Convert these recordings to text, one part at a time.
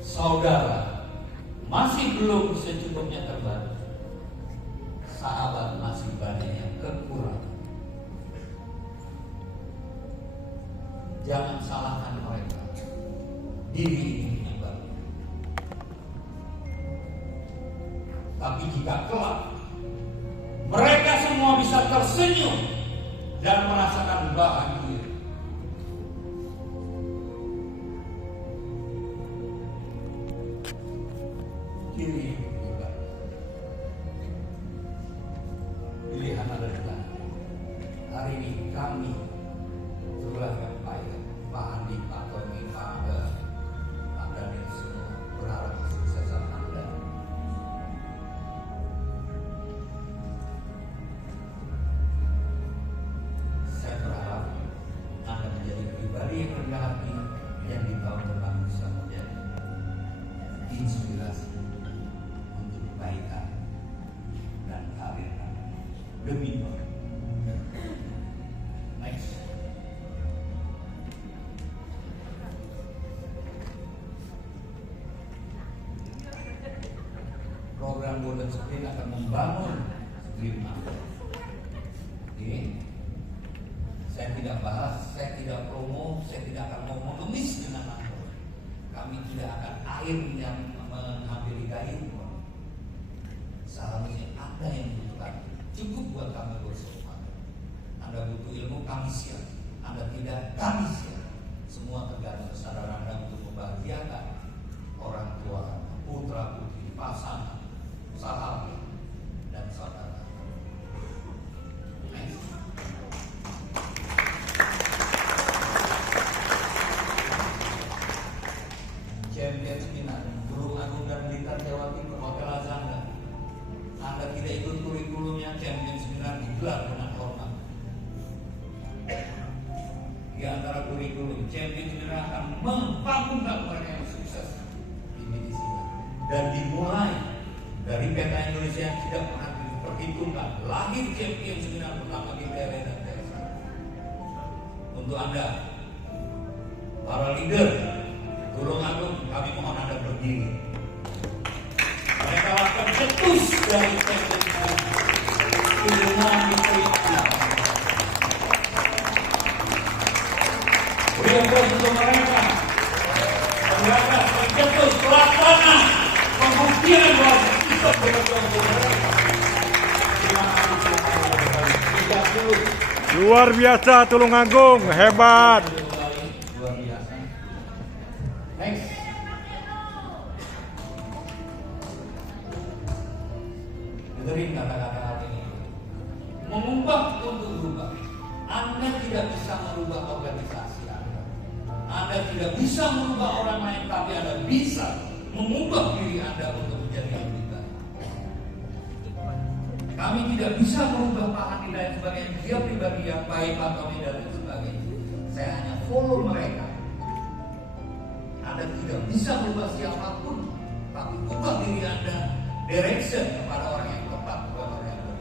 saudara masih belum secukupnya terbantu, sahabat masih banyak yang kekurangan. Jangan salahkan mereka, diri ini yang baru. Tapi jika kelak mereka semua bisa tersenyum dan merasakan bahagia, diri juga pilihan ada di tangan. Hari ini kami sebelah yang baik, Pak Andi, Pak Tony, Pak Angga, Pak Daniel, semua berharap kesuksesan Anda. Saya berharap Anda menjadi pribadi yang rendah hati yang di tahun depan bisa menjadi inspirasi untuk kebaikan dan karir Anda. Demi Tuhan. Next. Program Golden Sprint akan membangun dream Anda. Oke. Saya tidak bahas, saya tidak promo, saya tidak akan mau mengemis dengan Anda. Kami tidak akan air yang menghampiri kayu. Seharusnya Anda yang butuhkan. Cukup buat kami bersama. Anda butuh ilmu, kami siap. Anda tidak, kami siap. Semua tergantung kesadaran Anda untuk membahagiakan orang tua, putra putri, pasangan, sahabat, dan saudara. Next. Champions Minat, Guru Agung dan Blitar Jawa Timur, Hotel Azanda. Anda tidak ikut kurikulumnya, Champions Minat digelar dengan hormat. Di antara kurikulum, Champions Minat akan membangunkan mereka yang sukses di medicina. Dan dimulai dari peta Indonesia yang tidak pernah diperhitungkan, lahir Champions Minat pertama di TRE dan TSA. Untuk Anda, para leader Gunung Agung, kami mohon Anda berdiri. Mereka akan cetus dari Champions Minat diterima. Beri aplaus untuk mereka. Pengagas, pencetus, pelaksana, pembuktian bahwa kita berjuang untuk mereka. Terima kasih. Luar biasa Tulungagung, hebat. Luar biasa. Next. Dengerin kata-kata hati ini. Mengubah untuk berubah. Anda tidak bisa merubah organisasi Anda. Anda tidak bisa merubah orang lain, tapi Anda bisa mengubah diri Anda untuk menjadi lebih baik. Kami tidak bisa merubah Pak Andi dan sebagainya. Dia pribadi yang baik, Pak Tommy dan sebagainya. Saya hanya follow mereka. Anda tidak bisa merubah siapapun, tapi ubah diri Anda, direction kepada orang yang tepat, bukan orang yang benar.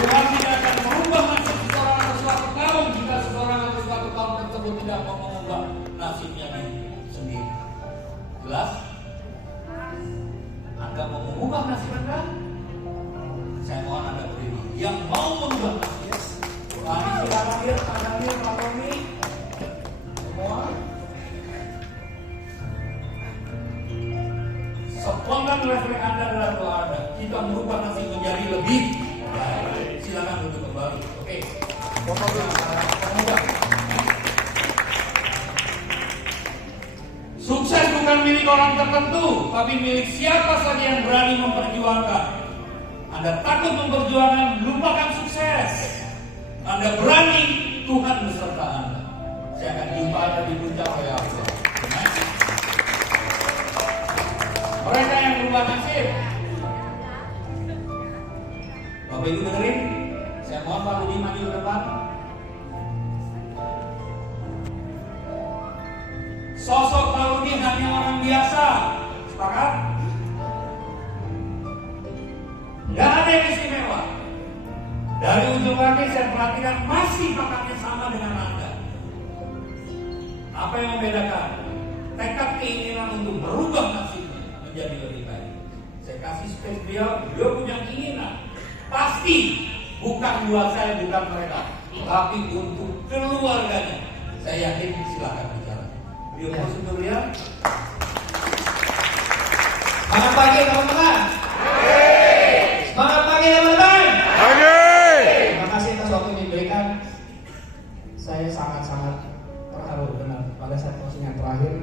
Tuhan tidak akan merubah nasib seseorang atau suatu kaum jika seseorang atau suatu kaum tersebut tidak mau mengubah nasibnya sendiri. Jelas? Anda mau mengubah nasib Anda? Saya mohon Anda berdiri. Yang mau mengubah nasib, Pak Andi silakan hadir, Pak Daniel, Pak Tommy. Semua. Spontan refleks Anda adalah doa Anda. Kita merubah nasib menjadi lebih baik. Silakan duduk kembali. Oke. Sukses bukan milik orang tertentu, tapi milik siapa saja yang berani memperjuangkan. Anda takut memperjuangkan, lupakan sukses. Anda berani, Tuhan beserta Anda. Saya akan jumpa Anda di puncak oleh Allah. Mereka yang berubah nasib. Bapak Ibu dengerin, saya mohon Pak Rudi maju ke depan. Sosok Pak Rudi hanya orang biasa, sepakat? Nggak ada yang istimewa. Dari ujung kaki saya perhatikan masih pakainya sama dengan Anda. Apa yang membedakan? Tekad keinginan untuk berubah nasibnya menjadi lebih baik. Saya kasih space beliau punya keinginan. Pasti bukan buat saya, bukan mereka, tapi untuk keluarganya. Saya yakin, silakan bicara. Beliau mau untuk beliau. Semangat pagi teman-teman. Semangat pagi teman-teman. Terima kasih atas waktu yang diberikan. Saya sangat-sangat terharu benar pada saat closing yang terakhir.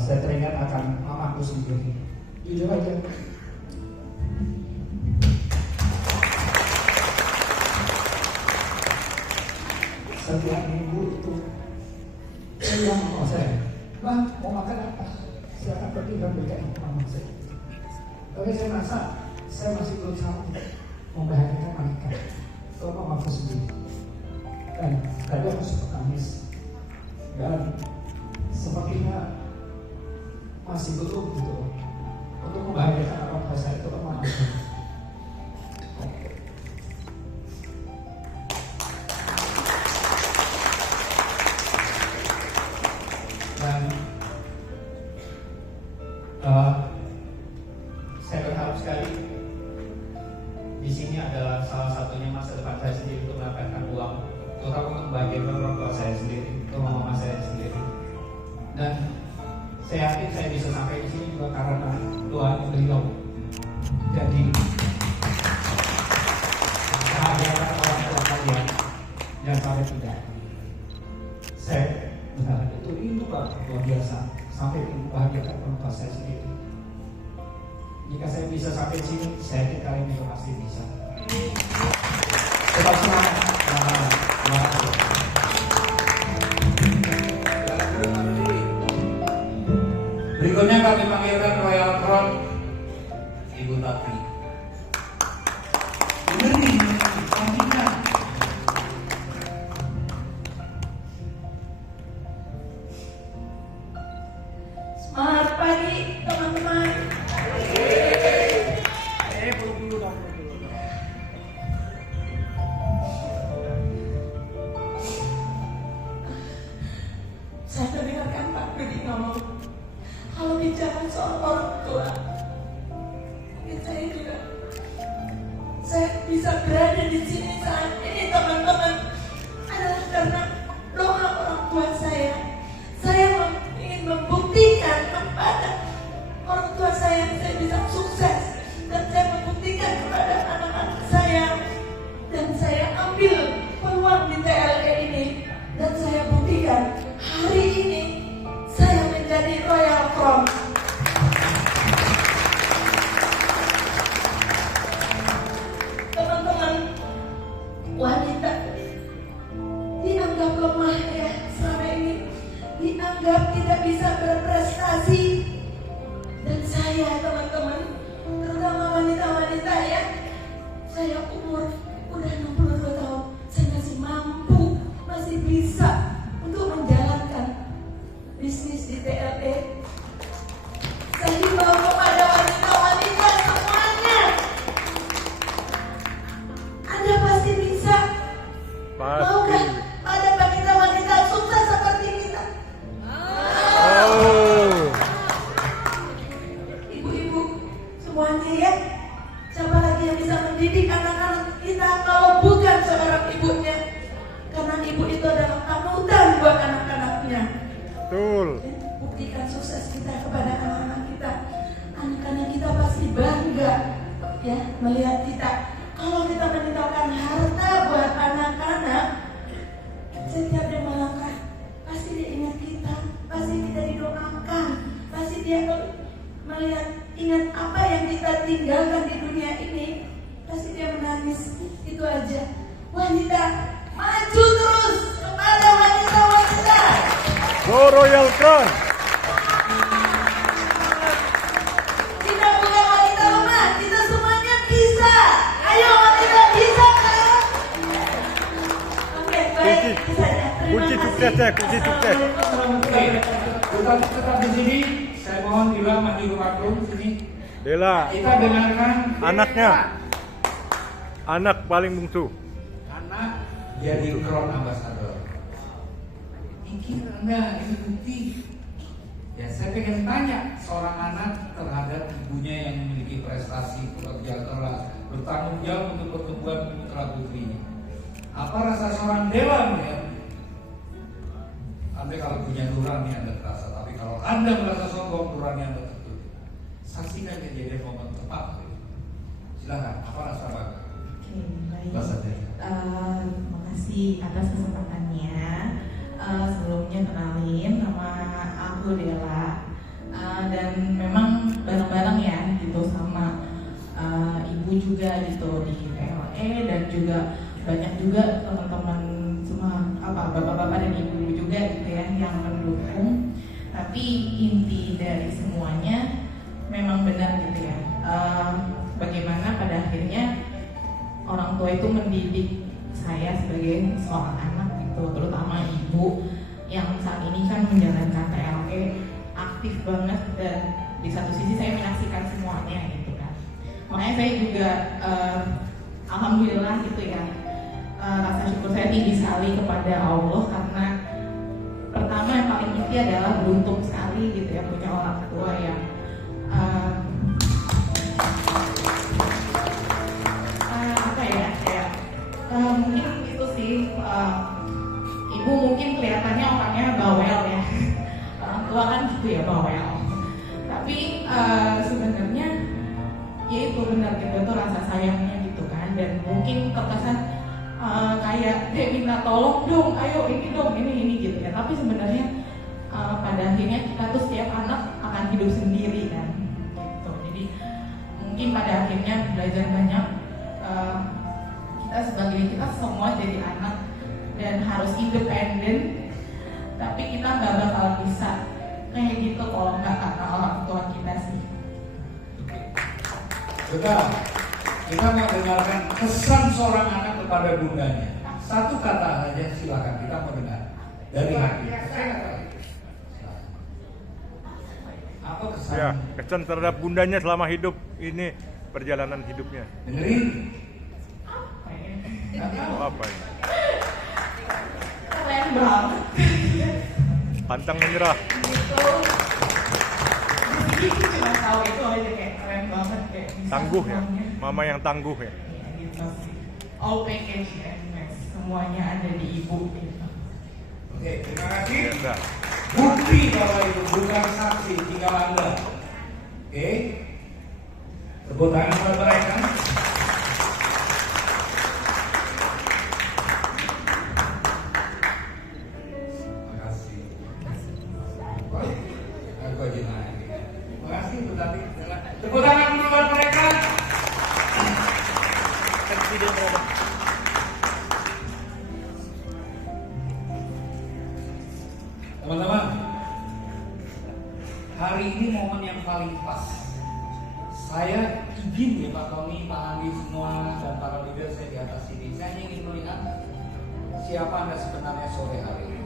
Saya teringat akan mamaku sendiri. Jujur aja. Setiap minggu itu saya bilang sama saya, "Bang, mau makan apa? Silakan pergi dan berikan mama saya." Tapi saya merasa saya masih berusaha untuk membahagiakan mereka. Itu mamaku sendiri. Dan tadi aku sempat nangis. Dan sepertinya masih belum gitu untuk membahagiakan orang tua saya itu mama saya. Dan saya berharap sekali di sini adalah salah satunya masa depan saya sendiri untuk mendapatkan uang, terutama untuk membahagiakan orang tua saya sendiri, untuk mama saya sendiri. Dan saya yakin saya bisa sampai di sini juga karena doa beliau. Jadi bahagiakan orang tua kalian, jangan sampai tidak. Saya benar itu rindu banget luar biasa sampai membahagiakan orang tua saya sendiri. Jika saya bisa sampai di sini, saya yakin kalian juga pasti bisa. Tetap semangat. Terima kasih. Berikutnya kami panggilkan Royal Crown Ibu Tati. Ini panggilkan. Selamat pagi teman-teman. Saya mendengarkan Pak Budi ngomong, kalau bicara soal orang tua, mungkin saya bisa berada di sini saat ini teman-teman, adalah karena doa orang tua saya. Saya ingin membuktikan kepada orang tua saya bisa sukses, dan saya membuktikan kepada anak-anak saya, dan saya ambil peluang di TLE ini, dan saya buktikan hari ini saya menjadi Royal Crown. Teman-teman, wanita dianggap lemah ya selama ini, dianggap tidak bisa berprestasi. Dan saya teman-teman, terutama wanita-wanita ya, saya umur udah 62 tahun, saya masih mampu, masih bisa untuk menjalankan bisnis di TLE. Saya himbau kepada wanita-wanita semuanya, Anda pasti bisa. Maukah ada wanita-wanita sukses seperti kita? Ibu-ibu semuanya ya, siapa lagi yang bisa mendidik anak-anak kita kalau bukan seorang ibunya? Karena ibu itu adalah panutan buat anak-anaknya. Betul. Buktikan sukses kita kepada anak-anak kita. Anak-anak kita pasti bangga ya melihat kita. Kalau kita meninggalkan harta buat anak-anak, setiap dia melangkah, pasti dia ingat kita, pasti kita didoakan, pasti dia melihat ingat apa yang kita tinggalkan di dunia ini, pasti dia menangis. Itu aja. Wanita, maju terus kepada wanita-wanita. Go Royal Crown. Kita bukan wanita lemah, kita semuanya bisa. Ayo wanita bisa kan? Oke, baik. Bisa ya. Terima Kunci kasih. suksesnya, kunci sukses. Oke, tetap di sini. Saya mohon Dila maju ke Makrum sini. Dela, Kita dengarkan anaknya, anak paling bungsu. anak jadi Crown Ambassador. Itu pikir Anda ini bukti? Ya, saya pengen tanya seorang anak terhadap ibunya yang memiliki prestasi, pekerja keras, bertanggung jawab untuk pertumbuhan putra putrinya. Apa rasa seorang dewa melihat? Anda kalau punya nurani Anda terasa, tapi kalau Anda merasa sombong, nurani Anda tertutup. Saksikan kejadian momen tepat. Silakan, apa rasa bangga? Oke, baik. Rasanya. Makasih atas kesempatannya. Sebelumnya kenalin, nama aku Dela. Dan memang bareng-bareng ya gitu sama ibu juga gitu di PLE, dan juga banyak juga teman-teman semua bapak-bapak dan ibu juga gitu ya yang mendukung. Tapi inti dari semuanya memang benar gitu ya. Bagaimana pada akhirnya orang tua itu mendidik saya sebagai seorang anak gitu, terutama ibu yang saat ini kan menjalankan PLE aktif banget, dan di satu sisi saya menyaksikan semuanya gitu kan. Makanya saya juga alhamdulillah gitu ya, rasa syukur saya tinggi sekali kepada Allah, karena pertama yang paling inti adalah beruntung sekali gitu ya punya orang tua yang mungkin itu sih, ibu mungkin kelihatannya orangnya bawel ya, orang tua kan gitu ya, bawel. Tapi sebenarnya ya itu benar gitu, itu rasa sayangnya gitu kan. Dan mungkin terkesan kayak dia minta tolong dong, ayo ini dong, ini gitu ya. Tapi sebenarnya pada akhirnya kita tuh setiap anak akan hidup sendiri kan gitu. Jadi mungkin pada akhirnya belajar banyak, kita semua jadi anak dan harus independen, tapi kita nggak bakal bisa kayak gitu kalau nggak kata orang tua kita sih. Sudah, kita mau dengarkan kesan seorang anak kepada bundanya. Satu kata saja, silakan, kita mau dengar dari hati. Apa kesan? Ya, kesan terhadap bundanya selama hidup ini, perjalanan hidupnya. Dengerin. Apa ini? Keren banget. Pantang menyerah. Gitu. Cuma tahu itu aja kayak keren banget, kayak bisa Tangguh ya, semuanya. mama yang tangguh ya. Iya gitu sih. All package ya, guys. Semuanya ada di ibu gitu. Oke, terima kasih. Ya, Bukti bahwa itu bukan saksi, tinggal Anda. Oke, tepuk tangan buat mereka. Terima kasih. Baik, aku aja naik. Terima kasih untuk tadi. Tepuk tangan dulu buat mereka. Teman-teman, hari ini momen yang paling pas. Saya izin ya Pak Tony, Pak Andi semua dan para leader saya di atas sini. Saya ingin melihat siapa Anda sebenarnya sore hari ini.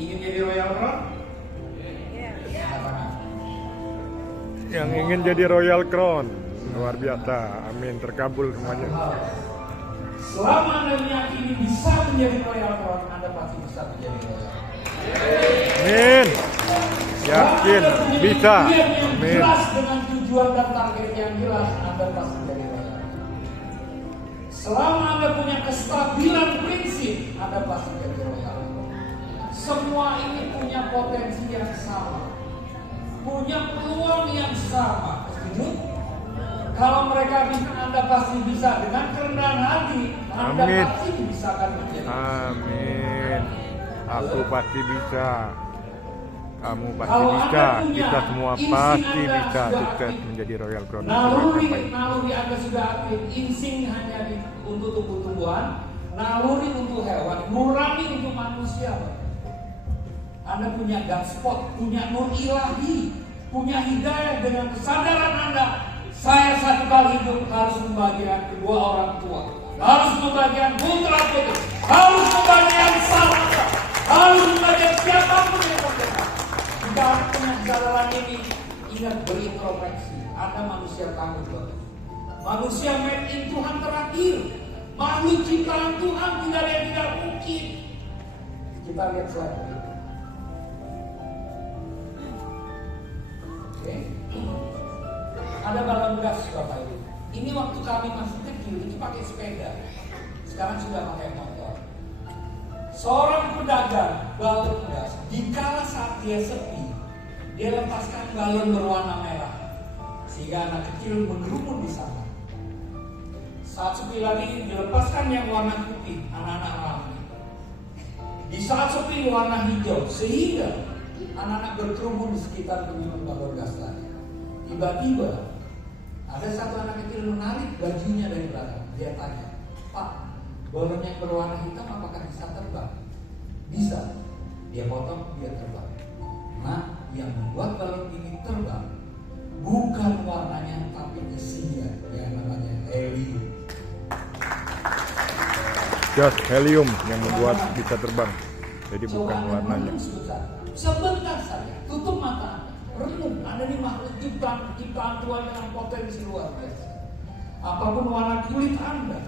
Ingin jadi Royal Crown? Katakan. yang ingin jadi Royal Crown, luar biasa. Amin, terkabul semuanya. Selama Anda meyakini bisa menjadi Royal Crown, Anda pasti bisa menjadi Royal Crown. Amin. Yakin bisa. Amin. Jelas dengan tujuan dan target yang jelas, Anda pasti menjadi Royal Crown. Selama Anda punya kestabilan prinsip, Anda pasti menjadi Royal Crown. Semua ini punya potensi yang sama, punya peluang yang sama. Setuju? Kalau mereka bisa, Anda pasti bisa. Dengan kerendahan hati, Anda Amin. pasti dibisakan menjadi. Amin. Aku pasti bisa. Kamu pasti Kalau bisa. Anda punya Kita semua insting pasti Anda bisa sudah sukses aktif. menjadi Royal Crown. Naluri Anda sudah aktif. Insting hanya untuk tumbuh-tumbuhan, naluri untuk hewan, nurani untuk manusia. Anda punya God spot, punya nur ilahi, punya hidayah dengan kesadaran Anda. Saya satu kali hidup harus membagikan kedua orang tua, harus membagikan putra putri, harus membagikan sahabat, harus membagikan siapapun yang terdekat. Jika Anda punya kesadaran ini, ingat berintrospeksi. Anda manusia tangguh banget, manusia made in Tuhan terakhir, Makhluk ciptaan Tuhan tidak ada yang tidak mungkin. Kita lihat slide berikut. Oke. Ada balon gas Bapak Ibu. Ini waktu kami masih kecil itu pakai sepeda. Sekarang sudah pakai motor. Seorang pedagang balon gas, dikala saat dia sepi, dia lepaskan balon berwarna merah, sehingga anak kecil mengerumun di sana. Saat sepi lagi dilepaskan yang warna putih, anak-anak ramai. Di saat sepi warna hijau, sehingga anak-anak berkerumun di sekitar peminum balon gas tadi. Tiba-tiba ada satu anak kecil menarik bajunya dari belakang. Dia tanya, "Pak, balon yang berwarna hitam apakah bisa terbang?" "Bisa." Dia potong, dia terbang. Nah, yang membuat balon ini terbang bukan warnanya tapi isinya, yang namanya helium. Gas helium yang membuat bisa terbang. Jadi bukan Coba warnanya. sebentar saja, tutup mata, renung. Anda ini makhluk ciptaan Tuhan dengan potensi luar biasa. Apapun warna kulit Anda,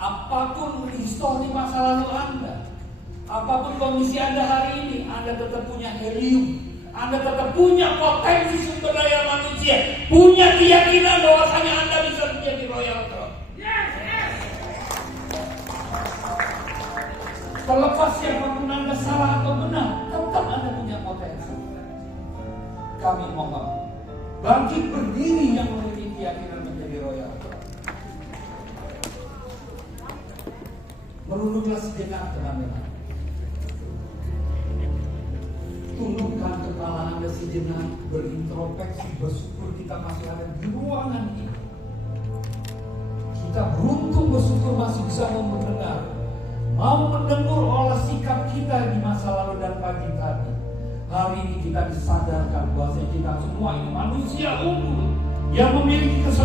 apapun histori masa lalu Anda, apapun kondisi Anda hari ini, Anda tetap punya helium. Anda tetap punya potensi sumber daya manusia, punya keyakinan bahwasanya Anda bisa menjadi royal throne. Terlepas siapapun Anda salah atau benar, tetap Anda punya potensi. Kami mohon, bangkit berdiri yang memiliki keyakinan menjadi royal throne. Merunduklah sejenak teman-teman. Tundukkan kepala Anda sejenak, berintrospeksi, bersyukur kita masih ada di ruangan ini. Kita beruntung bersyukur masih bisa mendengar, mau mendengar olah sikap kita di masa lalu dan pagi tadi. Hari ini kita disadarkan bahwa kita semua ini manusia unggul yang memiliki kesempatan